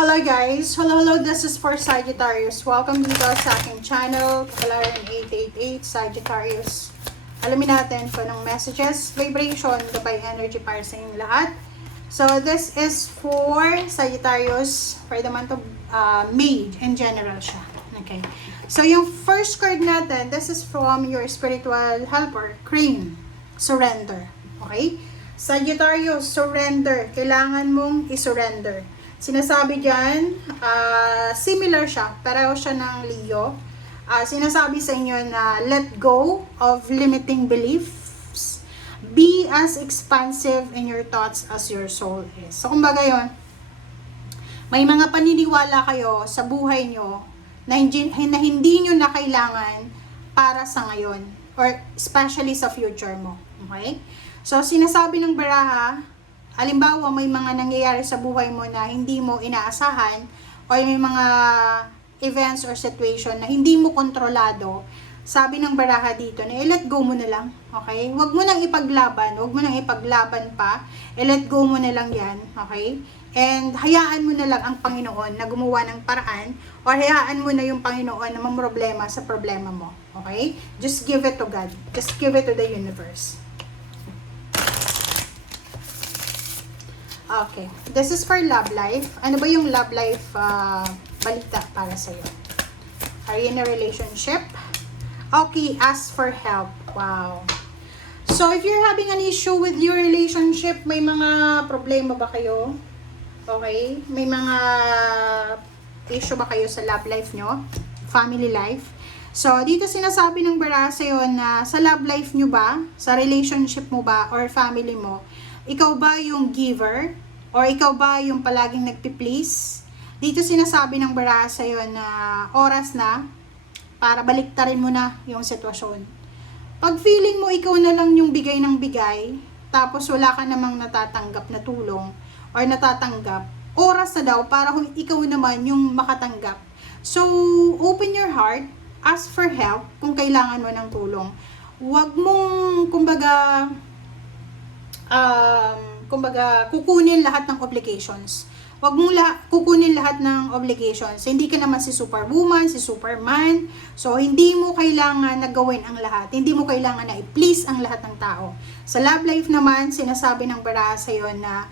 Hello guys! Hello, this is for Sagittarius. Welcome dito sa aking channel, Kapalaran 888 Sagittarius. Alamin natin kung anong messages, vibration, gabay energy para sa inyong lahat. So this is for Sagittarius for the month of May, in general siya. Okay. So yung first card natin, this is from your spiritual helper, Crane. Surrender. Okay? Sagittarius, surrender. Kailangan mong i-surrender. Sinasabi dyan, similar siya, pareho siya ng Leo. Sinasabi sa inyo na let go of limiting beliefs. Be as expansive in your thoughts as your soul is. So, kumbaga yun, may mga paniniwala kayo sa buhay nyo na hindi nyo na kailangan para sa ngayon or especially sa future mo. Okay? So, sinasabi ng baraha, halimbawa, may mga nangyayari sa buhay mo na hindi mo inaasahan o may mga events or situation na hindi mo kontrolado. Sabi ng baraha dito na i-let go mo na lang. Okay? Huwag mo nang ipaglaban. Huwag mo nang ipaglaban pa. I-let go mo na lang yan. Okay? And hayaan mo na lang ang Panginoon na gumawa ng paraan o hayaan mo na yung Panginoon na mamroblema sa problema mo. Okay? Just give it to God. Just give it to the universe. Okay. This is for love life. Ano ba yung love life balita para sa'yo? Are you in a relationship? Okay, ask for help. Wow. So, if you're having an issue with your relationship, may mga problema ba kayo? Okay? May mga issue ba kayo sa love life nyo? Family life? So, dito sinasabi ng baraha sa'yo na sa love life nyo ba, sa relationship mo ba, or family mo, ikaw ba yung giver? Or ikaw ba yung palaging nagpi-please? Dito sinasabi ng baraha sa'yo na oras na para baliktarin mo na yung sitwasyon. Pag feeling mo ikaw na lang yung bigay ng bigay, tapos wala ka namang natatanggap na tulong or natatanggap, oras na daw para ikaw naman yung makatanggap. So, open your heart, ask for help kung kailangan mo ng tulong. Huwag mong, kumbaga, kukunin lahat ng obligations. Huwag mong kukunin lahat ng obligations. Hindi ka naman si Superwoman, si Superman. So, hindi mo kailangan na gawin ang lahat. Hindi mo kailangan na i-please ang lahat ng tao. Sa love life naman, sinasabi ng baraha sa'yo na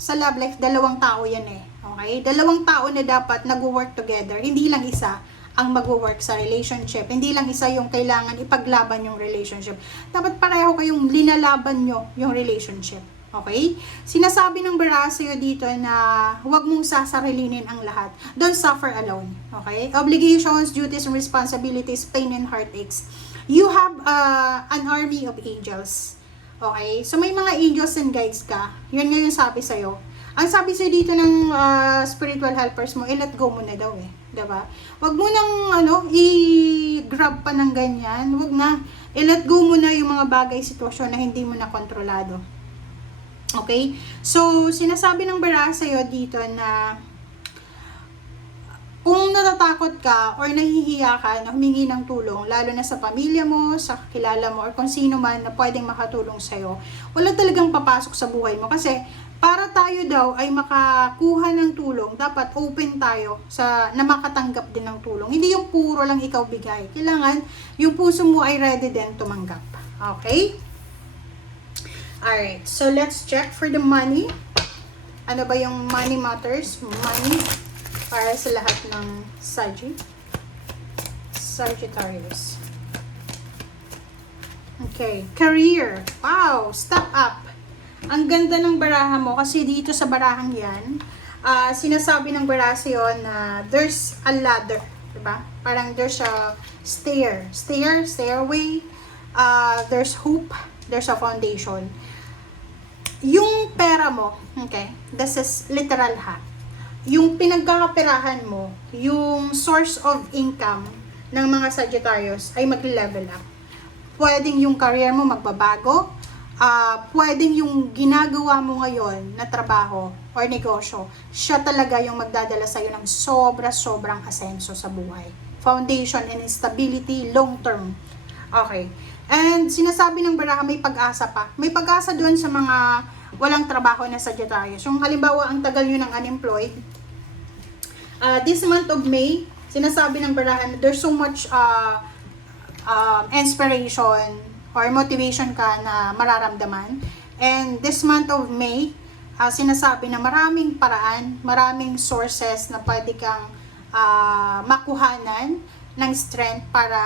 sa love life, dalawang tao yan eh. Okay? Dalawang tao na dapat nag-work together. Hindi lang isa ang mag-work sa relationship. Hindi lang isa yung kailangan ipaglaban yung relationship. Dapat pareho kayong linalaban nyo yung relationship. Okay? Sinasabi ng baraha sa'yo dito na huwag mong sasarilinin ang lahat. Don't suffer alone. Okay? Obligations, duties, and responsibilities, pain and heartaches. You have an army of angels. Okay? So may mga angels and guides ka. Yun nga yung sabi sa'yo. Ang sabi sa'yo dito ng spiritual helpers mo, let go mo na daw eh. Diba? Huwag mo nang i-grab pa ng ganyan. Huwag na. I-let go mo na yung mga bagay, sitwasyon na hindi mo na kontrolado. Okay? So, sinasabi ng baraha sa'yo dito na kung natatakot ka or nahihiya ka na humingi ng tulong, lalo na sa pamilya mo, sa kakilala mo, or kung sino man na pwedeng makatulong sa'yo, wala talagang papasok sa buhay mo. Kasi, para tayo daw ay makakuha ng tulong, dapat open tayo na makatanggap din ng tulong. Hindi yung puro lang ikaw bigay. Kailangan yung puso mo ay ready din tumanggap. Okay? Alright, so let's check for the money. Ano ba yung money matters? Money para sa lahat ng Sagittarius. Okay, career. Wow, step up. Ang ganda ng baraha mo kasi dito sa barahang yan, sinasabi ng baraha sa'yo na there's a ladder, diba? Parang there's a stairway, there's hope, there's a foundation. Yung pera mo, okay, this is literal ha, yung pinagkakaperahan mo, yung source of income ng mga Sagittarius ay mag-level up. Pwedeng yung career mo magbabago, pwedeng yung ginagawa mo ngayon na trabaho or negosyo, siya talaga yung magdadala sa'yo ng sobrang asenso sa buhay. Foundation and stability, long term. Okay. And sinasabi ng baraha may pag-asa pa. May pag-asa doon sa mga walang trabaho na Sagittarius. Yung halimbawa, ang tagal nyo ng unemployed, this month of May, sinasabi ng barahan, there's so much inspiration or motivation ka na mararamdaman. And this month of May, sinasabi na maraming paraan, maraming sources na pwede kang makuhanan ng strength para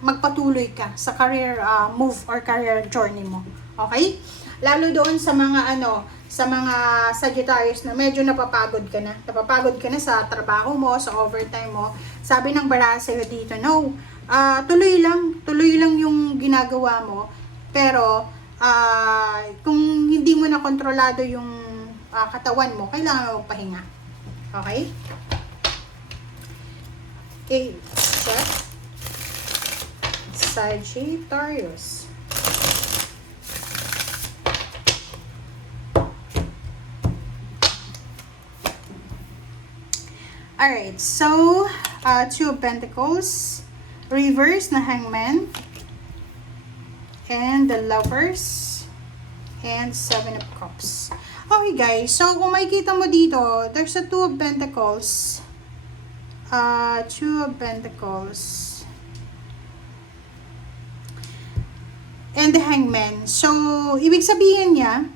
magpatuloy ka sa career move or career journey mo. Okay? Lalo doon sa mga sa mga Sagittarius na medyo napapagod ka na. Napapagod ka na sa trabaho mo, sa overtime mo. Sabi ng baraha sa'yo dito, no, tuloy lang yung ginagawa mo. Pero kung hindi mo na kontrolado yung katawan mo, kailangan mo magpahinga. Okay? Okay, check. Sagittarius. Alright, so, Two of Pentacles, reverse na Hangman, and the Lovers, and Seven of Cups. Okay guys, so kung makikita mo dito, there's a Two of Pentacles, Two of Pentacles, and the Hangman. So, ibig sabihin niya,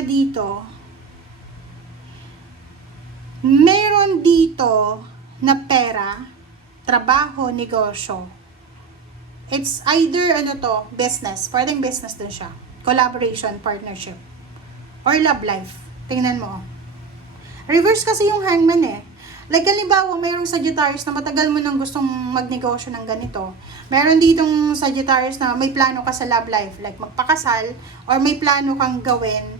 dito, meron dito na pera, trabaho, negosyo. It's either business, pwedeng business din siya, collaboration, partnership, or love life. Tingnan mo. Reverse kasi yung Hangman eh. Like, halimbawa, mayroong Sagittarius na matagal mo nang gustong magnegosyo ng ganito. Meron ditong Sagittarius na may plano ka sa love life, like magpakasal, or may plano kang gawin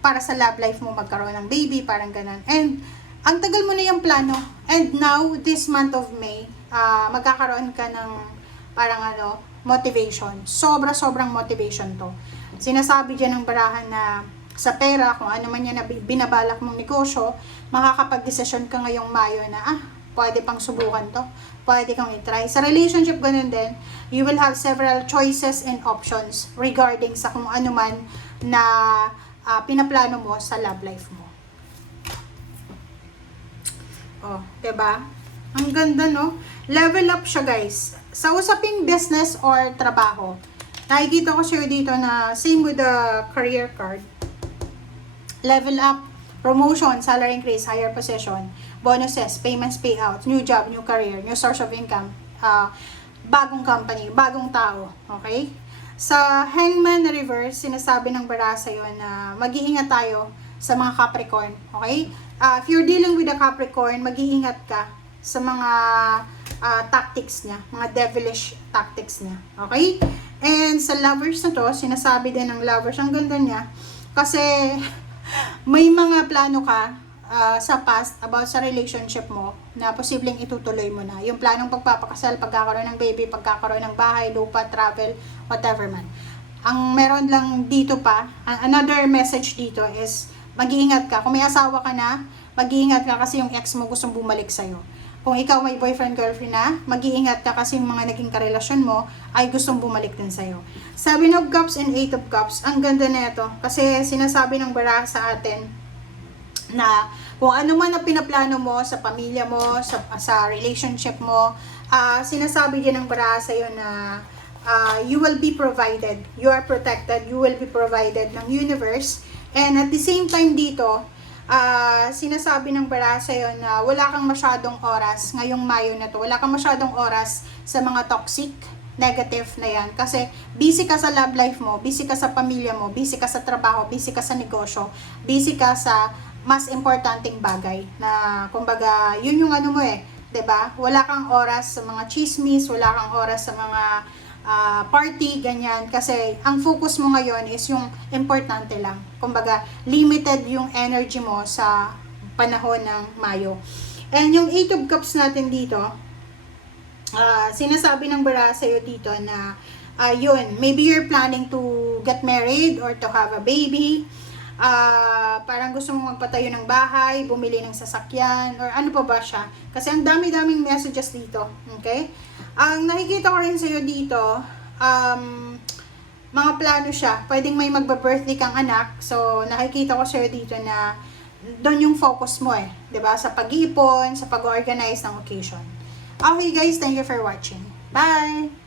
para sa love life mo, magkaroon ng baby, parang ganun. And, ang tagal mo na yung plano. And now, this month of May, magkakaroon ka ng parang motivation. Sobrang motivation to. Sinasabi dyan ng barahan na sa pera, kung ano man yan na binabalak mong negosyo, makakapag-desisyon ka ngayong Mayo na, pwede pang subukan to. Pwede kang i-try. Sa relationship, ganun din. You will have several choices and options regarding sa kung ano man na pinaplano mo sa love life mo. Oh, diba? Ang ganda, no? Level up siya, guys. Sa usaping business or trabaho, nakikita ko siya dito na same with the career card. Level up, promotion, salary increase, higher position, bonuses, payments, payouts, new job, new career, new source of income, bagong company, bagong tao, okay? Sa Hangman na reverse, sinasabi ng baraha sa'yo na mag-iingat tayo sa mga Capricorn, okay? If you're dealing with a Capricorn, mag-iingat ka sa mga tactics niya, mga devilish tactics niya, okay? And sa lovers na to, sinasabi din ng lovers, ang ganda niya, kasi may mga plano ka sa past about sa relationship mo na posibleng itutuloy mo na. Yung planong pagpapakasal, pagkakaroon ng baby, pagkakaroon ng bahay, lupa, travel, whatever man. Ang meron lang dito pa, another message dito is mag-iingat ka. Kung may asawa ka na, mag-iingat ka kasi yung ex mo gustong bumalik sa'yo. Kung ikaw may boyfriend, girlfriend na, mag-iingat ka kasi yung mga naging karelasyon mo ay gustong bumalik din sa'yo. Seven of Cups and Eight of Cups, ang ganda na ito. Kasi sinasabi ng baraha sa atin na kung ano man ang pinaplano mo sa pamilya mo, sa relationship mo, sinasabi din ng baraha sa'yo na you will be provided, you are protected, you will be provided ng universe. And at the same time dito, sinasabi ng baraha sa'yo na wala kang masyadong oras ngayong Mayo na to, wala kang masyadong oras sa mga toxic, negative na yan. Kasi busy ka sa love life mo, busy ka sa pamilya mo, busy ka sa trabaho, busy ka sa negosyo, busy ka sa mas importanteng bagay na kumbaga yun yung mo 'diba? Wala kang oras sa mga chismis, wala kang oras sa mga party, ganyan, kasi ang focus mo ngayon is yung importante lang. Kumbaga, limited yung energy mo sa panahon ng Mayo. And yung Eight of Cups natin dito, sinasabi ng baraha sa'yo dito na yun, maybe you're planning to get married or to have a baby. Parang gusto mong magpatayo ng bahay, bumili ng sasakyan, or ano pa ba siya. Kasi ang dami-daming messages dito. Okay? Ang nakikita ko rin sa'yo dito, mga plano siya. Pwedeng may magba-birthday kang anak. So, nakikita ko sa'yo dito na doon yung focus mo eh. 'Di ba? Sa pag-iipon, sa pag-organize ng occasion. Okay guys, thank you for watching. Bye!